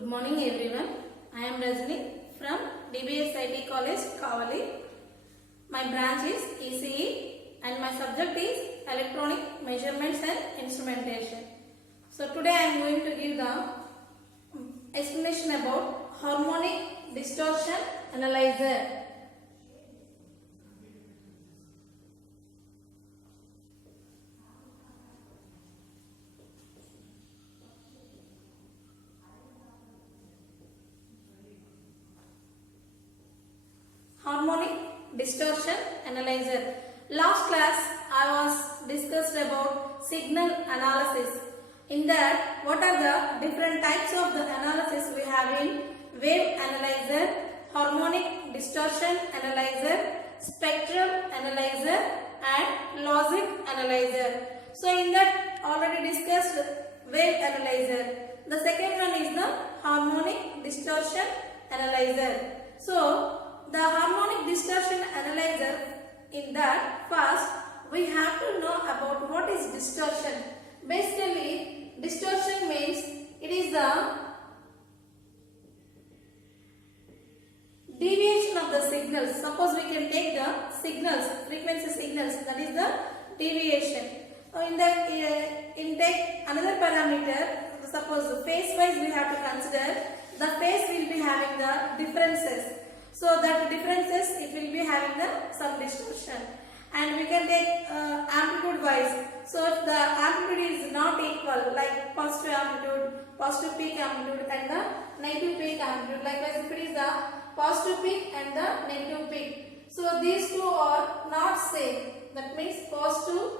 Good morning everyone. I am Rajni from DBS IT College, Kavali. My branch is ECE and my subject is Electronic Measurements and Instrumentation. So today I am going to give the explanation about Harmonic Distortion Analyzer. Harmonic distortion analyzer. Last class I was discussed about signal analysis. In that, what are the different types of the analysis we have in wave analyzer, harmonic distortion analyzer, spectral analyzer and logic analyzer. So in that already discussed wave analyzer. The second one is the harmonic distortion analyzer. So the harmonic distortion analyzer, in that first we have to know about what is distortion. Basically, distortion means it is the deviation of the signals. Suppose we can take the signals, frequency signals, that is the deviation. In take another parameter, suppose phase wise we have to consider, the phase will be having the differences. So that differences, it will be having some distortion. And we can take amplitude wise. So if the amplitude is not equal, like positive amplitude, positive peak amplitude and the negative peak amplitude. Likewise if it is the positive peak and the negative peak. So these two are not same. That means positive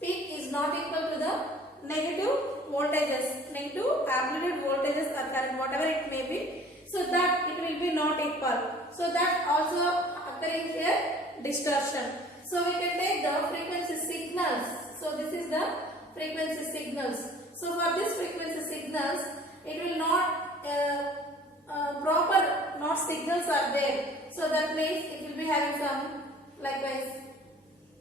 peak is not equal to the negative voltages. Negative amplitude voltages are current, whatever it may be. So that it will be not equal. So that also occurring here distortion. So we can take the frequency signals. So this is the frequency signals. So for this frequency signals, it will not proper not signals are there. So that means it will be having some, likewise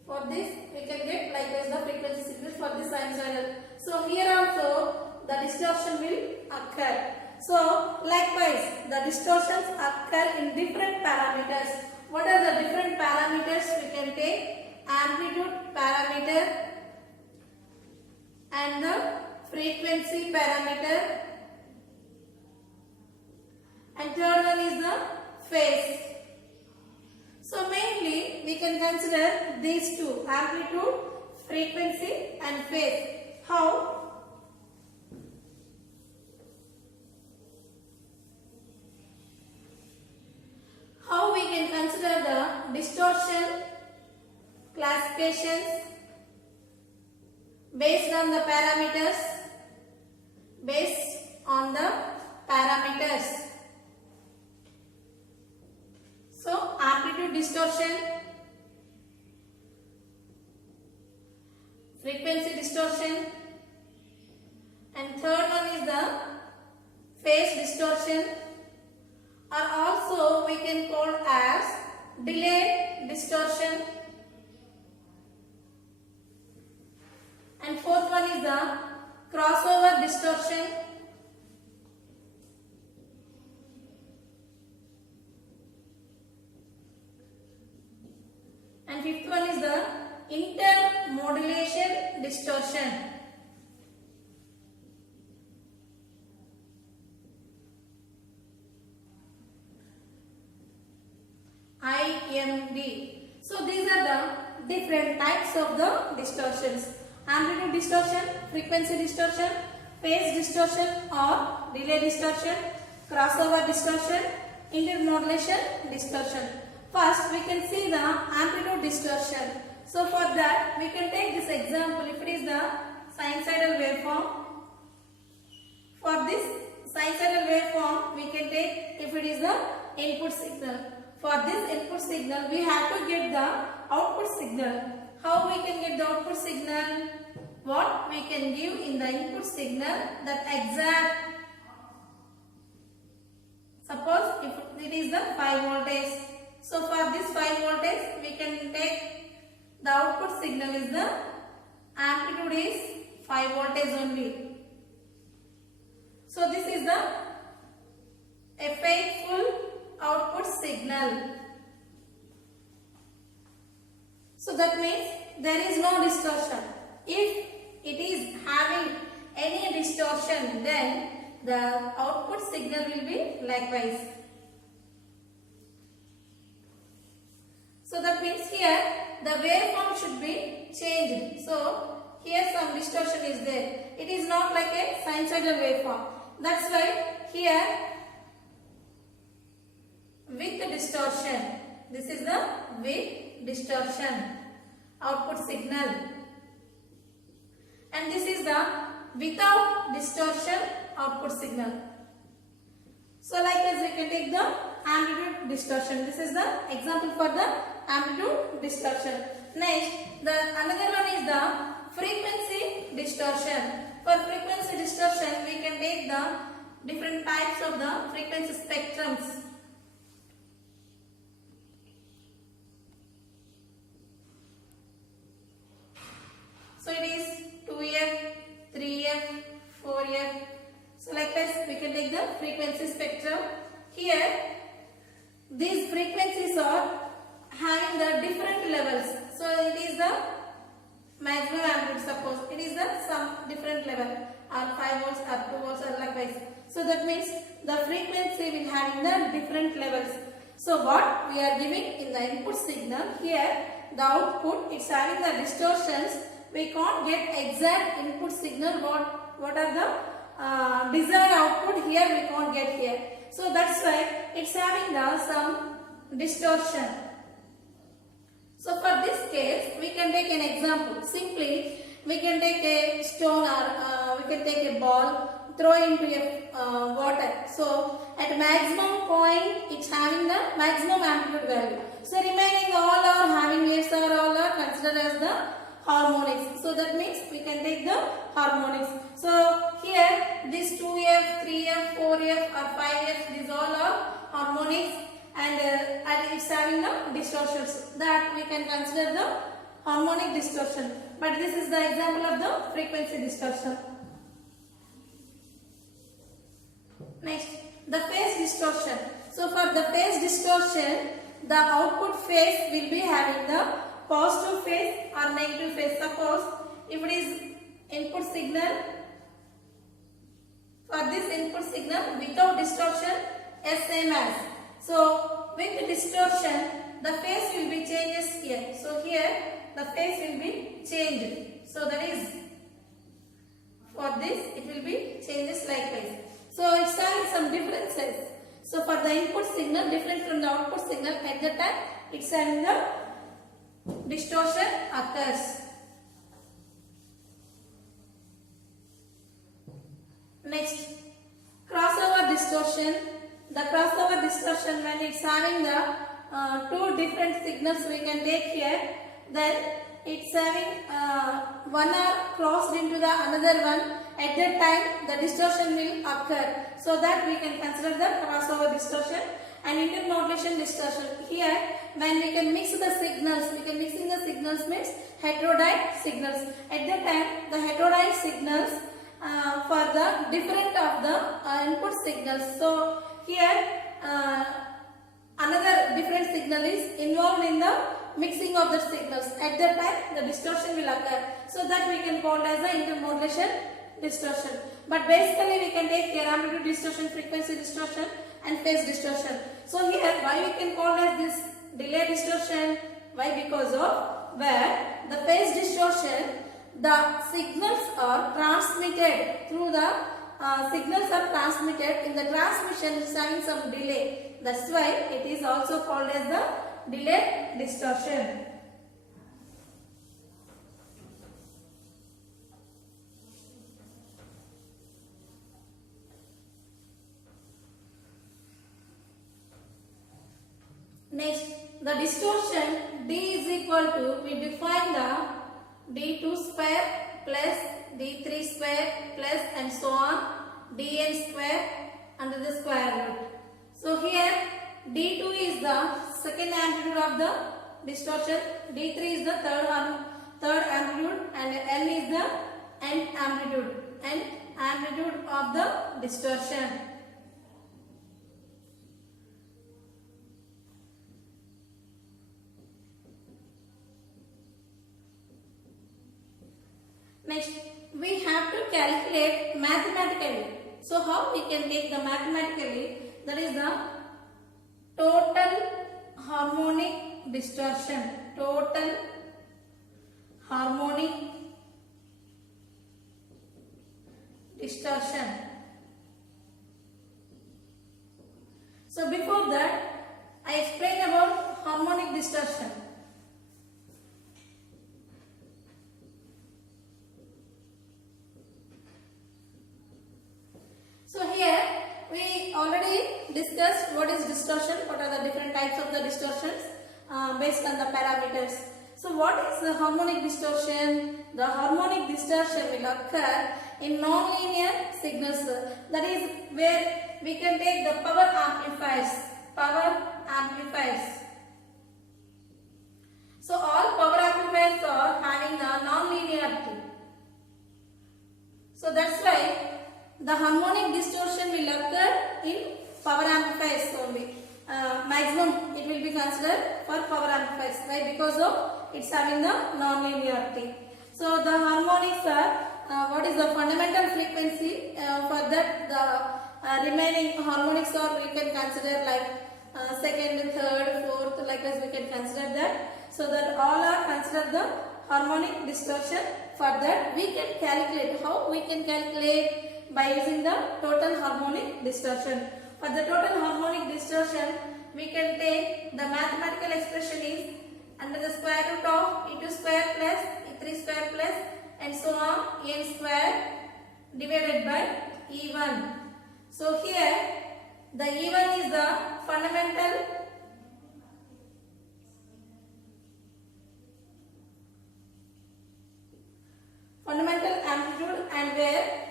for this we can get likewise the frequency signals for this sinusoidal. So here also the distortion will occur. So likewise the distortions occur in different parameters. What are the different parameters we can take? Amplitude parameter and the frequency parameter, and third one is the phase. So mainly we can consider these two, amplitude, frequency and phase. How? How we can consider the distortion classifications based on the parameters, So amplitude distortion, frequency distortion, and third one is the phase distortion, or also we can call as delay distortion, and fourth one is the crossover distortion, and fifth one is the intermodulation distortion. IMD. So these are the different types of the distortions. Amplitude distortion, frequency distortion, phase distortion or delay distortion, crossover distortion, intermodulation distortion. First we can see the amplitude distortion. So for that we can take this example. If it is the sinusoidal waveform, for this sinusoidal waveform we can take if it is the input signal. For this input signal, we have to get the output signal. How we can get the output signal? What we can give in the input signal, that exact. Suppose if it is the 5 voltage. So for this 5 voltage, we can take the output signal is the amplitude is 5 voltage only. So this is the signal. So that means there is no distortion. If it is having any distortion, then the output signal will be likewise. So that means here the waveform should be changed. So here some distortion is there. It is not like a sinusoidal waveform. That's why here with the distortion. This is the with distortion output signal. And this is the without distortion output signal. So likewise we can take the amplitude distortion. This is the example for the amplitude distortion. Next, the another one is the frequency distortion. For frequency distortion, we can take the different types of the frequency spectrums. So it is 2f, 3f, 4f. So likewise we can take the frequency spectrum. Here these frequencies are having the different levels. So it is the maximum amplitude, suppose it is the some different level, or 5 volts or 2 volts or likewise. So that means the frequency will having the different levels. So what we are giving in the input signal, here the output is having the distortions. We can't get exact input signal what are the desired output here we can't get here. So that's why it's having the some distortion. So for this case we can take an example. Simply we can take a stone or we can take a ball, throw into a water. So at maximum point it's having the maximum amplitude value. So remaining all are having waves or all are considered as the harmonics. So that means we can take the harmonics. So here this 2f, 3f, 4f or 5f, these all are harmonics, and it's having the distortions that we can consider the harmonic distortion. But this is the example of the frequency distortion. Next, the phase distortion. So for the phase distortion, the output phase will be having the positive phase or negative phase. Suppose if it is input signal, for this input signal without distortion as same as. So with distortion the phase will be changes here. So here the phase will be changed. So that is for this it will be changes likewise. So it's having some differences. So for the input signal different from the output signal, at the time it's having the distortion occurs. Next, crossover distortion. The crossover distortion, when it's having the two different signals we can take here, then it's having one are crossed into the another one. At that time the distortion will occur. So that we can consider the crossover distortion. And intermodulation distortion, here when we can mix the signals, we can mixing the signals means heterodyne signals. At that time the heterodyne signals for the different of the input signals. So here another different signal is involved in the mixing of the signals. At that time the distortion will occur. So that we can call as the intermodulation distortion. But basically we can take here amplitude distortion, frequency distortion and phase distortion. So here why we can call as this delay distortion? Why? Because of where the phase distortion, the signals are transmitted through the signals are transmitted in the transmission is having some delay. That's why it is also called as the delay distortion. Next, the distortion D is equal to, we define the D2 square plus D3 square plus and so on Dn square under the square root. So here D2 is the second amplitude of the distortion, D3 is the third amplitude, and N is the nth amplitude of the distortion. Next, we have to calculate mathematically. So how we can take the mathematically? That is the total harmonic distortion. Total harmonic distortion. So before that, I explain about harmonic distortion. So here we already discussed what is distortion, what are the different types of the distortions based on the parameters. So what is the harmonic distortion? The harmonic distortion will occur in nonlinear signals. That is where we can take the power amplifiers. Power amplifiers. So all power amplifiers are having the non-linearity. So that's why the harmonic distortion will occur in power amplifiers only. Maximum it will be considered for power amplifiers, right? Because of it's having the non-linearity. So the harmonics are what is the fundamental frequency? For that the remaining harmonics are we can consider like second, third, fourth, like as we can consider that. So that all are considered the harmonic distortion. For that we can calculate. How we can calculate? By using the total harmonic distortion. For the total harmonic distortion, we can take the mathematical expression is under the square root of e2 square plus e3 square plus and so on n square divided by e1. So here the e1 is the fundamental amplitude, and where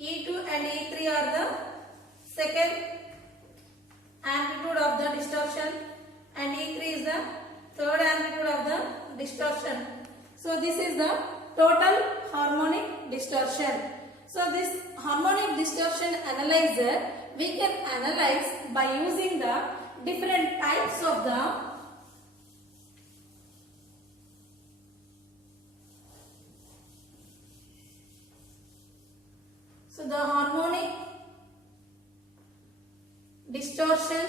E2 and E3 are the second amplitude of the distortion and E3 is the third amplitude of the distortion. So this is the total harmonic distortion. So this harmonic distortion analyzer we can analyze by using the different types of the the harmonic distortion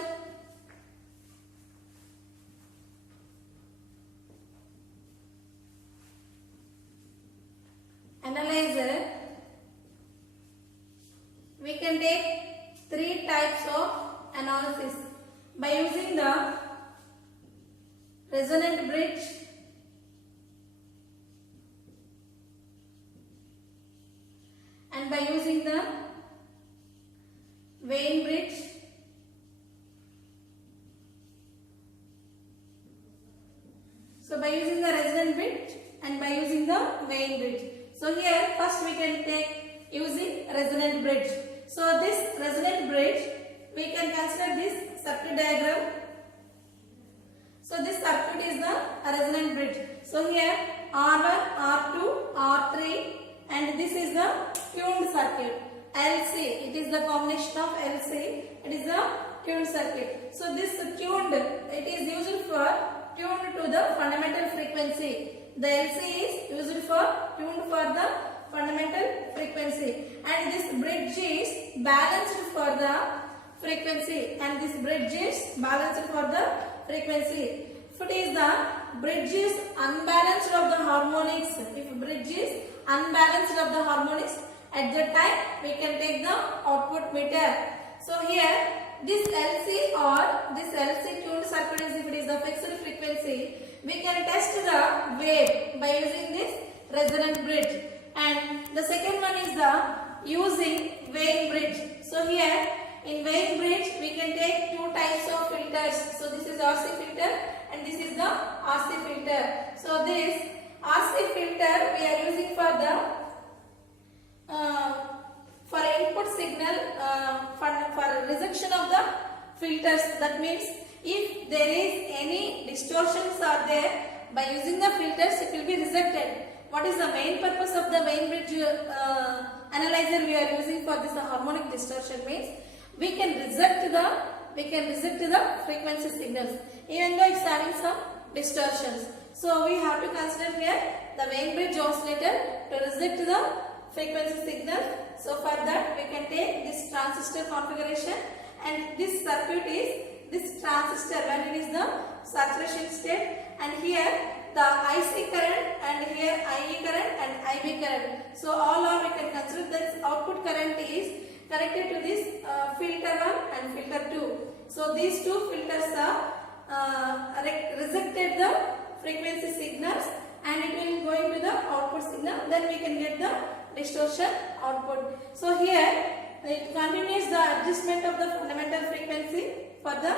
analyzer, we can take three types of analysis by using the resonant bridge, and by using the Wien bridge, so by using the resonant bridge and by using the Wien bridge. So here first we can take using resonant bridge. So this resonant bridge we can consider this circuit diagram. So this circuit is the resonant bridge. So here R1, R2, R3 and this is the tuned circuit LC. It is the combination of LC. It is the tuned circuit. So this tuned, it is used for tuned to the fundamental frequency. The LC is used for tuned for the fundamental frequency, and this bridge is balanced for the frequency, and this bridge is balanced for the frequency. If it is the bridge is unbalanced of the harmonics, if bridge is unbalanced of the harmonics, at that time we can take the output meter. So here this LC or this LC tuned circuit is, if it is the fixed frequency, we can test the wave by using this resonant bridge. And the second one is the using Wien bridge. So here in Wien bridge we can take two types of filters. So this is RC filter and this is the RC filter. So this RC filter we are using for the for input signal for rejection of the filters. That means if there is any distortions are there, by using the filters it will be rejected. What is the main purpose of the Wien bridge analyzer we are using for this harmonic distortion? Means we can reject the frequency signals even though it's having some distortions. So we have to consider here the Wien bridge oscillator to reject the frequency signal. So for that we can take this transistor configuration, and this circuit is this transistor when it is the saturation state, and here the IC current and here IE current and IB current. So all are we can consider this output current is connected to this filter 1 and filter 2. So these two filters are rejected the frequency signals, and it will go into the output signal. Then we can get the distortion output. So here it continues the adjustment of the fundamental frequency for the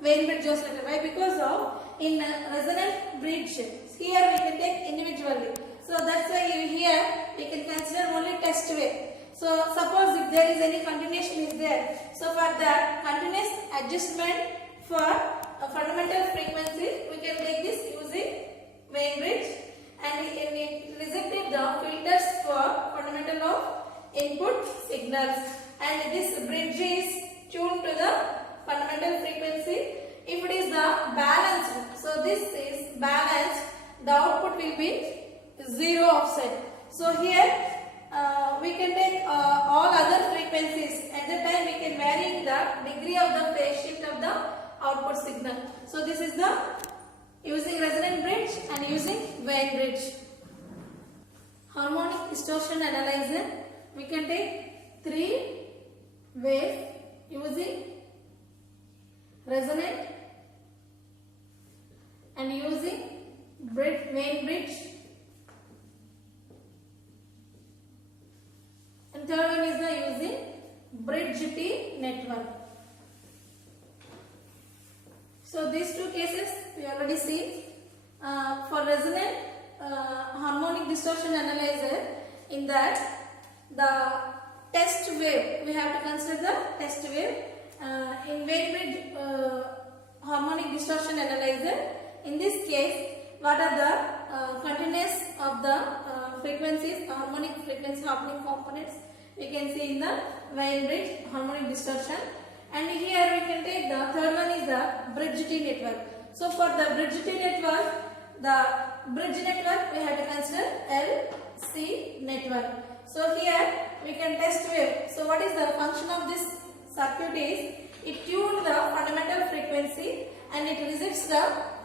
Wien bridge oscillator. Why? Because of in resonant bridge here we can take individually. So that's why here we can consider only test wave. So suppose if there is any continuation is there. So for that continuous adjustment for a fundamental frequency, we can take this using Wien bridge, and it rejected the filters for fundamental of input signals, and this bridge is tuned to the fundamental frequency. If it is the balanced, so this is balanced, the output will be zero offset. So here we can take all other frequencies. At the time we can vary the degree of the phase shift of the output signal. So this is the using resonant bridge and using Wien bridge. Harmonic distortion analyzer, we can take 3 waves using resonant and using Wien bridge, and third one is the using bridge T network. So these two cases we already seen. For resonant harmonic distortion analyzer, in that the test wave, we have to consider the test wave. In Wien bridge harmonic distortion analyzer, in this case what are the continuous of the frequencies, harmonic frequency happening components we can see in the Wien bridge harmonic distortion. And here we can take the third one is the bridge T network. So for the bridge T network, the bridge network we have to consider LC network. So here we can test wave. So what is the function of this circuit is, it tunes the fundamental frequency and it rejects the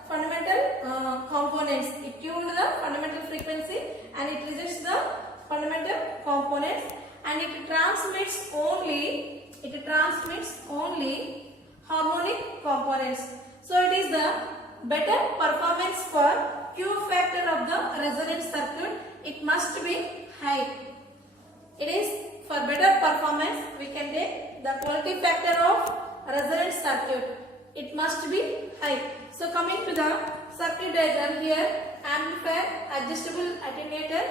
fundamental components. It tunes the fundamental frequency and it rejects the fundamental components, and it transmits only harmonic components. So it is the better performance for Q factor of the resonant circuit. It must be high. It is for better performance we can take the quality factor of resonant circuit. It must be high. So coming to the circuit diagram here, amplifier, adjustable attenuator,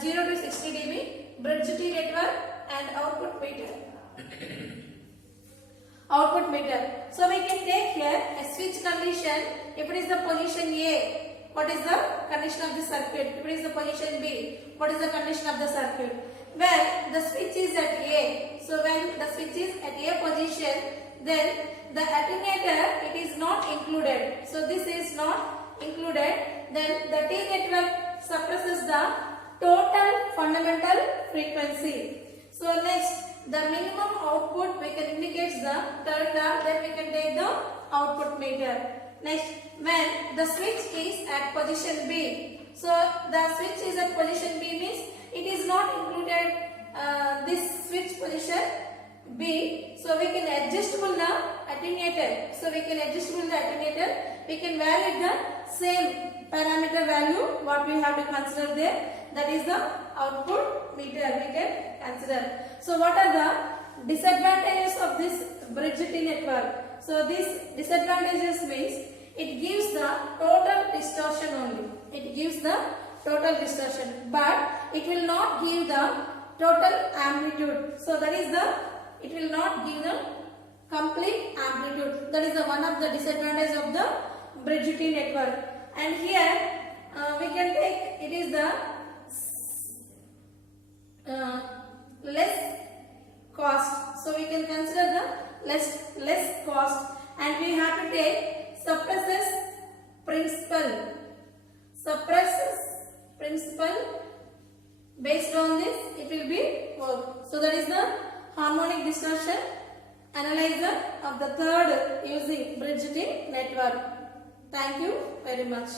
0 to 60 dB, bridge T network, and output meter. Output meter. So we can take here a switch condition. If it is the position A, what is the condition of the circuit? If it is the position B, what is the condition of the circuit? Well, the switch is at A. So when the switch is at A position, then the attenuator, it is not included. So this is not included. Then the T network suppresses the total fundamental frequency. So next, the minimum output we can indicate the turned up, then we can take the output meter. Next, when the switch is at position B. So the switch is at position B means it is not included this switch position B. So we can adjustable the attenuator. So we can adjustable the attenuator. We can vary the same parameter value what we have to consider there. That is the output meter we can consider. So what are the disadvantages of this bridge T network? So these disadvantages means it gives the total distortion only. It gives the total distortion, but it will not give the total amplitude. So that is the, it will not give the complete amplitude. That is the one of the disadvantages of the bridge T network. And here we can take, it is the less cost. So we can consider the less cost, and we have to take suppresses principle. suppresses principle. Based on this, it will be work. So that is the harmonic distortion analyzer of the third using Bridgetin network. Thank you very much.